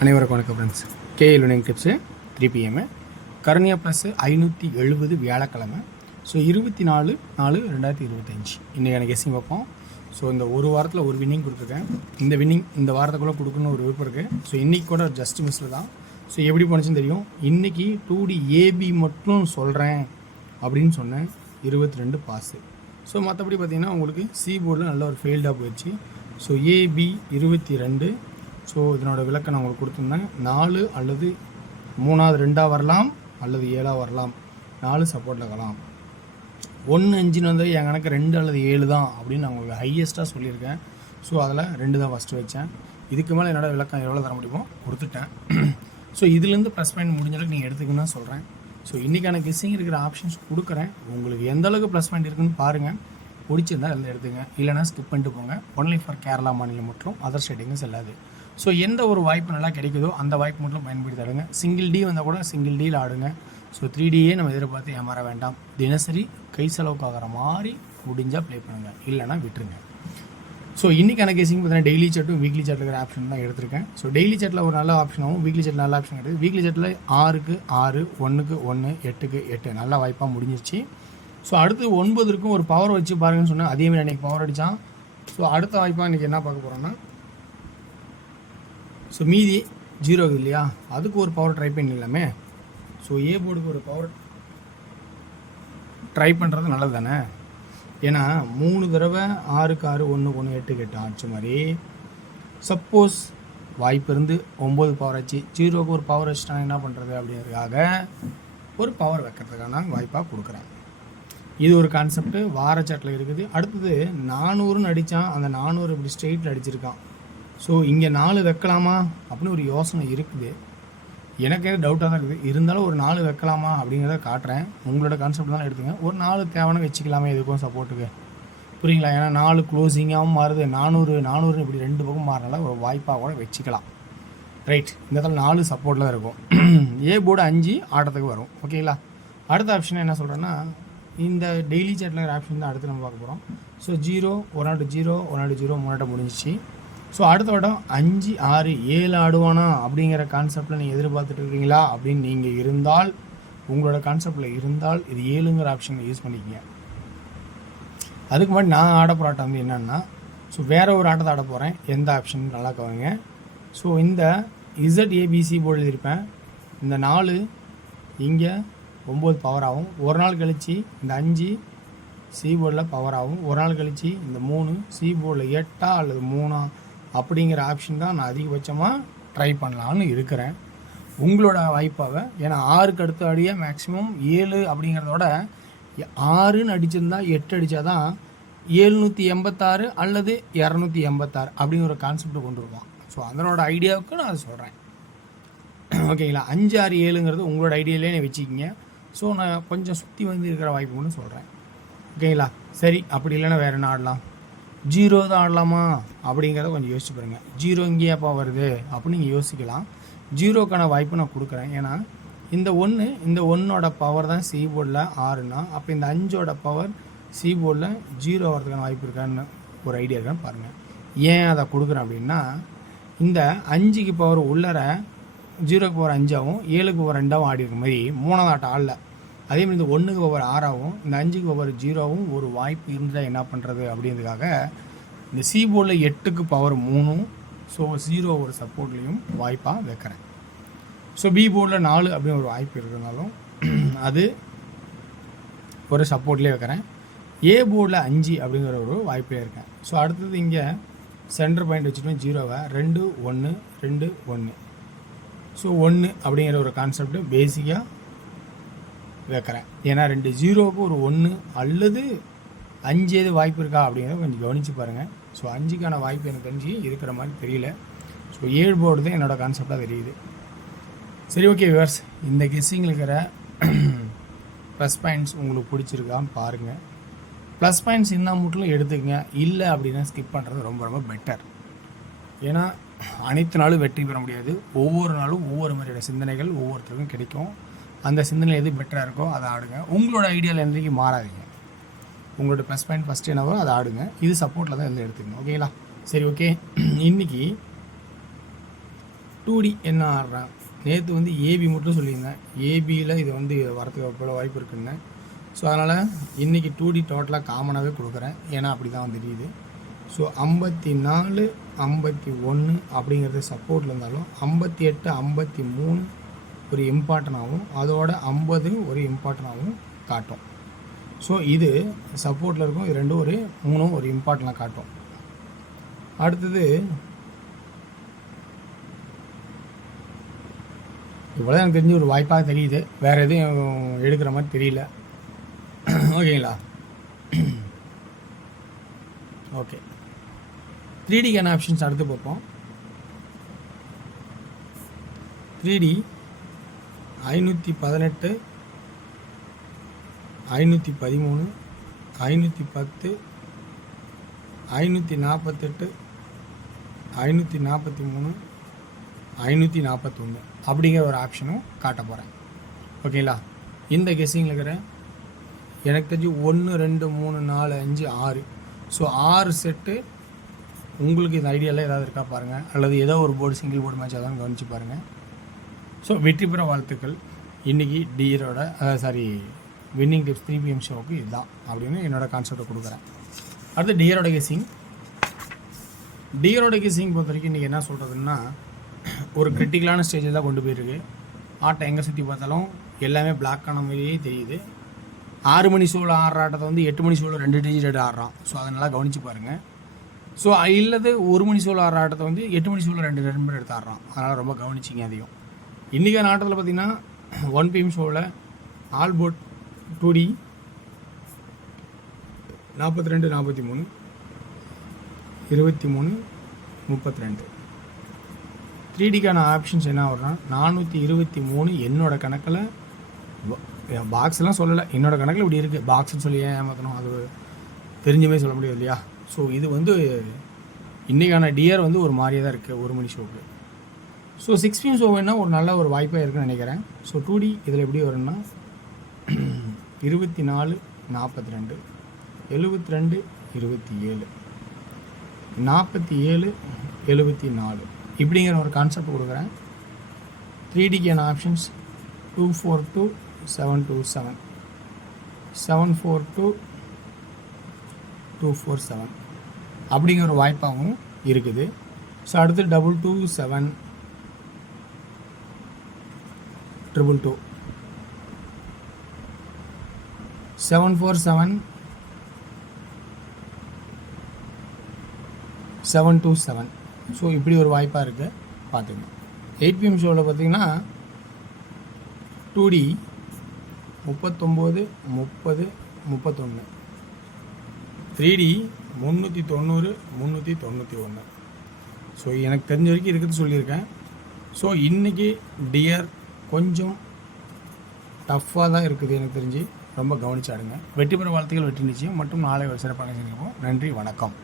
அனைவருக்கும் வணக்கம் friends. KL winning tips 3 PM Karunya plus 570 வியாழக்கிழமை. ஸோ 24/4/2025 இன்றைக்கான கெஸ்ஸிங் பார்ப்போம். ஸோ இந்த ஒரு வாரத்தில் ஒரு வின்னிங் கொடுத்துருக்கேன். இந்த வின்னிங் இந்த வாரத்துக்குள்ளே கொடுக்கணும்னு ஒரு விருப்பம் இருக்குது. ஸோ இன்றைக்கி கூட ஜஸ்ட் மிஸ்ஸில் தான். ஸோ எப்படி போனுச்சுன்னு தெரியும். இன்றைக்கி 2D AB மட்டும் சொல்கிறேன் அப்படின்னு சொன்னேன். 22 பாஸு. ஸோ மற்றபடி பார்த்திங்கன்னா உங்களுக்கு சி போர்டில் நல்ல ஒரு ஃபெயில்டாக போயிடுச்சு. So AB 22. ஸோ இதனோட விளக்கம் நான் உங்களுக்கு கொடுத்துருந்தேன். 4 அல்லது 3வது 2ஆக வரலாம் அல்லது 7ஆக வரலாம். 4 சப்போர்ட்டில் இருக்கலாம். 1 5 வந்து என் கணக்கு 2 அல்லது 7 தான் அப்படின்னு நான் உங்களுக்கு ஹையஸ்ட்டாக சொல்லியிருக்கேன். ஸோ அதில் 2 தான் ஃபஸ்ட்டு வச்சேன். இதுக்கு மேலே என்னோடய விளக்கம் எவ்வளோ தர முடியுமோ கொடுத்துட்டேன். ஸோ இதுலேருந்து ப்ளஸ் பாயிண்ட் முடிஞ்சளவுக்கு நீங்கள் எடுத்துக்கணும்னு தான் சொல்கிறேன். ஸோ இன்றைக்கான கெஸ்ஸிங் இருக்கிற ஆப்ஷன்ஸ் கொடுக்குறேன். உங்களுக்கு எந்த அளவுக்கு ப்ளஸ் பாயிண்ட் இருக்குன்னு பாருங்கள். பிடிச்சிருந்தால் அதில் எடுத்துங்க, இல்லைனா ஸ்கிப் பண்ணிட்டு போங்க. ஒன்லி ஃபார் கேரளா மாநிலம் மற்றும் அதர் ஸ்டேட்டுங்க செல்லாது. ஸோ எந்த ஒரு வாய்ப்பு நல்லா கிடைக்குதோ அந்த வாய்ப்பு மட்டும் பயன்படுத்தி ஆடுங்க. சிங்கிள் டி வந்தால் கூட சிங்கிள் டியில் ஆடுங்க. ஸோ 3Dயே நம்ம எதிர்பார்த்து ஏமாற வேண்டாம். தினசரி கை செலவுக்கு ஆகிற மாதிரி முடிஞ்சால் ப்ளே பண்ணுங்கள், இல்லைனா விட்டுருங்க. ஸோ இன்றைக்கான கேசிங் பார்த்தீங்கன்னா டெய்லி சார்ட்டும் வீக்லி சார்ட் இருக்கிற ஆப்ஷன் தான் எடுத்திருக்கேன். ஸோ டெய்லி சார்ட்டில் ஒரு நல்ல ஆப்ஷனாகவும் வீக்லி சார்ட் நல்ல ஆப்ஷன் கிடையாது. வீக்லி சார்ட்டில் 6க்கு 6, 1க்கு 1, 8க்கு 8 நல்ல வாய்ப்பாக முடிஞ்சிருச்சு. ஸோ அடுத்து 9க்கும் ஒரு பவர் வச்சு பாருங்கன்னு சொன்னால் அதேமாதிரி அன்றைக்கி பவர் அடித்தான். ஸோ அடுத்த வாய்ப்பாக இன்றைக்கி என்ன பார்க்க போகிறோன்னா, ஸோ மீதி 0 இல்லையா, அதுக்கு ஒரு பவர் ட்ரை பண்ணிடலாமே. ஸோ ஏ போர்டுக்கு ஒரு பவர் ட்ரை பண்ணுறது நல்லது தானே. ஏன்னா 3 தடவை 6க்கு 6, 1க்கு 1, 8க்கு 8 ஆச்சு மாதிரி. சப்போஸ் வாய்ப்பு இருந்து 9 பவர் ஆச்சு, 0க்கு ஒரு பவர் வச்சுட்டாங்க என்ன பண்ணுறது அப்படிங்கிறதுக்காக ஒரு பவர் வைக்கிறதுக்கான வாய்ப்பாக கொடுக்குறேன். இது ஒரு கான்செப்ட் வாரச்சாட்டில் இருக்குது. அடுத்தது 400ன்னு அடித்தான். அந்த 400 இப்படி ஸ்ட்ரெயிட்டில் அடிச்சிருக்கான். ஸோ இங்கே 4 வைக்கலாமா அப்படின்னு ஒரு யோசனை இருக்குது. எனக்கே டவுட்டாக தான் இருக்குது. இருந்தாலும் ஒரு 4 வைக்கலாமா அப்படிங்கிறத காட்டுறேன். உங்களோட கான்செப்ட் தான் எடுத்துங்க. ஒரு 4 தேவைன்னு வச்சுக்கலாமே எதுக்கும் சப்போர்ட்டுக்கு, புரியுங்களா? ஏன்னா 4 க்ளோசிங்காகவும் மாறுது. 400 இப்படி 2 பக்கம் மாறினால ஒரு வாய்ப்பாக கூட வச்சுக்கலாம். ரைட், இந்த இடத்துல 4 சப்போர்ட்டில் இருக்கும். ஏ போர்டு 5 ஆட்டத்துக்கு வரும். ஓகேங்களா? அடுத்த ஆப்ஷன் என்ன சொல்கிறேன்னா, இந்த டெய்லி சாட்டில் இருக்கிற ஆப்ஷன் தான் அடுத்து நம்ம பார்க்க போகிறோம். ஸோ 0 1 0 1 0 3 முடிஞ்சிச்சு. ஸோ அடுத்த வட்டம் 5 6 7 ஆடுவானா அப்படிங்கிற கான்செப்டில் நீங்கள் எதிர்பார்த்துட்டு இருக்கீங்களா அப்படின்னு நீங்கள் இருந்தால், உங்களோட கான்செப்டில் இருந்தால் இது 7ங்கிற ஆப்ஷனை யூஸ் பண்ணிக்கங்க. அதுக்கு முன்னாடி நான் ஆட போகிற ஆட்டம் வந்து என்னென்னா, ஸோ வேறு ஒரு ஆட்டத்தை ஆட போகிறேன். எந்த ஆப்ஷன் நல்லா கவனிங்க. ஸோ இந்த ZABC போர்டு எழுதியிருப்பேன். இந்த 4 இங்கே 9 பவர் ஆகும். ஒரு நாள் கழித்து இந்த 5 சி போர்டில் பவர் ஆகும். ஒரு நாள் கழித்து இந்த 3 சி போர்டில் 8 அல்லது 3 அப்படிங்கிற ஆப்ஷன் தான் நான் அதிகபட்சமாக ட்ரை பண்ணலான்னு இருக்கிறேன். உங்களோட வாய்ப்பாக, ஏன்னா 6க்கு அடுத்த அடியாக மேக்ஸிமம் 7 அப்படிங்கிறதோட 6ன்னு அடிச்சிருந்தா 8 அடித்தா தான் 786 அல்லது 286 அப்படிங்கிற ஒரு கான்செப்டை கொண்டு வருவான். ஸோ அதனோட ஐடியாவுக்கு நான் அதை சொல்கிறேன். ஓகேங்களா? 5 6 7ங்கிறது உங்களோட ஐடியாவிலே வச்சுக்கிங்க. ஸோ நான் கொஞ்சம் சுற்றி வந்து இருக்கிற வாய்ப்பு ஒன்று சொல்கிறேன். ஓகேங்களா? சரி, அப்படி இல்லைன்னா வேறு என்ன ஆடலாம்? 0 தான் ஆடலாமா அப்படிங்கிறத கொஞ்சம் யோசிச்சு பாருங்கள். 0 இங்கேயாப்பா வருது அப்படின்னு நீங்கள் யோசிக்கலாம். 0க்கான வாய்ப்பு நான் கொடுக்குறேன். ஏன்னா இந்த 1 இந்த 1ஓட பவர் தான் சி போர்டில் 6னா, அப்போ இந்த 5ஓட பவர் சி போர்டில் 0 வரதுக்கான வாய்ப்பு இருக்கான்னு ஒரு ஐடியா இருக்கான்னு பாருங்கள். ஏன் அதை கொடுக்குறேன் அப்படின்னா, இந்த 5க்கு பவர் உள்ளர 0க்கு பவர் 5ஆகவும் 7க்கு பவர் 2ஆகவும் ஆடி இருக்க மாதிரி 3வது ஆட்டம் ஆடல. அதேமாதிரி இந்த 1க்கு பவர் 6ஆகவும் இந்த 5க்கு பவர் 0ஆகவும் ஒரு வாய்ப்பு இருந்தால் என்ன பண்ணுறது அப்படிங்கிறதுக்காக இந்த சி போர்டில் 8க்கு பவர் 3, ஸோ 0 ஒரு சப்போர்ட்லேயும் வாய்ப்பாக வைக்கிறேன். ஸோ பி போர்டில் 4 அப்படின்னு ஒரு வாய்ப்பு இருக்கிறதுனாலும் அது ஒரு சப்போர்ட்லேயே வைக்கிறேன். ஏ போர்டில் 5 அப்படிங்கிற ஒரு வாய்ப்பில் இருக்கேன். ஸோ அடுத்தது இங்கே சென்டர் பாயிண்ட் வச்சுட்டோம் 0வை 2 1 2 1. ஸோ 1 அப்படிங்கிற ஒரு கான்செப்ட் பேசிக்காக வைக்கிறேன். ஏன்னா 2 0க்கு ஒரு 1 அல்லது 5 எது வாய்ப்பு இருக்கா அப்படிங்கிறத கொஞ்சம் கவனித்து பாருங்கள். ஸோ 5க்கான வாய்ப்பு எனக்கு தெரிஞ்சு இருக்கிற மாதிரி தெரியல. ஸோ 7 போர்டு தான் என்னோடய கான்செப்டாக தெரியுது. சரி, ஓகே வியூவர்ஸ், இந்த கெஸ்ஸிங்கில் இருக்கிற ப்ளஸ் பாயிண்ட்ஸ் உங்களுக்கு பிடிச்சிருக்கான்னு பாருங்கள். ப்ளஸ் பாயிண்ட்ஸ் இன்னும் மட்டும் எடுத்துக்கங்க. இல்லை அப்படின்னா ஸ்கிப் பண்ணுறது ரொம்ப ரொம்ப பெட்டர். ஏன்னா அனைத்து நாளும் வெற்றி பெற முடியாது. ஒவ்வொரு நாளும் ஒவ்வொரு மாதிரியான சிந்தனைகள் ஒவ்வொருத்தருக்கும் கிடைக்கும். அந்த சிந்தனை எது பெட்டராக இருக்கோ அதை ஆடுங்க. உங்களோட ஐடியாவில் என்றைக்கு மாறாதீங்க. உங்களோட ப்ளஸ் பாயிண்ட் ஃபஸ்ட்டு என்னவோ அதை ஆடுங்க. இது சப்போர்ட்டில் தான் எல்லாம் எடுத்துக்கணும். ஓகேங்களா? சரி, ஓகே. இன்றைக்கி 2D என்ன ஆடுறேன், நேற்று வந்து ஏபி மட்டும் சொல்லியிருந்தேன். ஏபியில் இது வந்து வரத்துக்கு போல வாய்ப்பு இருக்குன்னு. ஸோ அதனால் இன்றைக்கி 2D டோட்டலாக காமனாகவே கொடுக்குறேன். ஏன்னா அப்படி தான் தெரியுது. ஸோ 54, 51 அப்படிங்கிறது சப்போர்ட்டில் இருந்தாலும் 58, 53 ஒரு இம்பார்ட்டனாகவும் அதோட 50 ஒரு இம்பார்ட்டனாகவும் காட்டும். ஸோ இது சப்போர்ட்டில் இருக்கும். இது ரெண்டும் ஒரு 3 ஒரு இம்பார்ட்டனாக காட்டும். அடுத்தது இவ்வளோ எனக்கு தெரிஞ்ச ஒரு வாய்ப்பாக தெரியுது. வேறு எதுவும் எடுக்கிற மாதிரி தெரியல. ஓகேங்களா? ஓகே, 3Dக்கான ஆப்ஷன்ஸ் அடுத்து பார்ப்போம். 3D 518, 513, 510, 548, 543, 541 அப்படிங்கிற ஒரு ஆப்ஷனும் காட்ட போகிறேன். ஓகேங்களா? இந்த கெஸ்ஸிங்கில் இருக்கிற எனக்கு தெரிஞ்சு 1, 2, 3, 4, 5, 6. ஸோ 6 செட்டு உங்களுக்கு இந்த ஐடியாவில் ஏதாவது இருக்கா பாருங்கள். அல்லது ஏதோ ஒரு போர்டு சிங்கிள் போர்டு மேட்ச் அதான் கவனித்து பாருங்கள். ஸோ வெற்றி பெற வாழ்த்துக்கள். இன்றைக்கி டியரோட வின்னிங் டிப்ஸ் 3 PM ஷோவுக்கு இதுதான் அப்படின்னு என்னோடய கான்செப்டை கொடுக்குறேன். அடுத்து டியரோட கெஸ்ஸிங். டியரோட கெஸ்ஸிங் பொறுத்த வரைக்கும் இன்றைக்கி என்ன சொல்கிறதுன்னா, ஒரு கிரிட்டிக்கலான ஸ்டேஜில் தான் கொண்டு போயிருக்கு. ஆட்டை எங்கே சுற்றி பார்த்தாலும் எல்லாமே பிளாக்கான மாதிரியே தெரியுது. 6 மணி ஷோவில் ஆடுற ஆட்டத்தை வந்து 8 மணி ஷோவில் 2 டிஜிட் ஆடுறான். ஸோ அதை நல்லா கவனித்து பாருங்கள். ஸோ இல்லது 1 மணி ஷோவில் ஆடுற ஆட்டத்தை வந்து 8 மணி ஷோவில் 2 நம்பர் எடுத்து ஆடுறான். அதனால் ரொம்ப கவனிச்சிங்க அதையும். இன்றைக்கான ஆட்டத்தில் பார்த்திங்கன்னா 1 PM ஷோவில் ஆல் போட் 2D 42, 43, 23, 32. 3Dக்கான ஆப்ஷன்ஸ் என்ன வரும்னா 423 என்னோடய கணக்கில், பாக்ஸ்லாம் சொல்லலை, என்னோடய கணக்கில் இப்படி இருக்குது. பாக்ஸ்ன்னு சொல்லி ஏன் ஏமாற்றணும், அது தெரிஞ்சுமே சொல்ல முடியாது இல்லையா? ஸோ இது வந்து இன்றைக்கான டியர் வந்து ஒரு மாதிரியே தான் இருக்குது 1 மணி ஷோவுக்கு. ஸோ 6 PM ஷோ வேணால் ஒரு நல்ல ஒரு வாய்ப்பாக இருக்குன்னு நினைக்கிறேன். ஸோ 2D இதில் எப்படி வரும்னா 24, 42, 72, 27, 47, 74 இப்படிங்கிற ஒரு கான்செப்ட் கொடுக்குறேன். 3Dக்கான ஆப்ஷன்ஸ் 242, 727, 742, 247 அப்படிங்கிற ஒரு வாய்ப்பாகவும் இருக்குது. ஸோ அடுத்து 227, 222, 747, 727. ஸோ இப்படி ஒரு வாய்ப்பாக இருக்குது, பார்த்துக்கணும். 8 PM ஷோவில் பார்த்தீங்கன்னா 2D 39, 30, 31, 3D 390, 391. ஸோ எனக்கு தெரிஞ்ச வரைக்கும் இருக்கிறது சொல்லியிருக்கேன். ஸோ இன்றைக்கி டியர் கொஞ்சம் டஃப்பாக தான் இருக்குது எனக்கு தெரிஞ்சு. ரொம்ப கவனிச்சாடுங்க. வெற்றி பெற வாழ்த்துக்கள். வெற்றி நிச்சயம் மற்றும் நாளை ஒரு சிறப்பாக செஞ்சுருப்போம். நன்றி, வணக்கம்.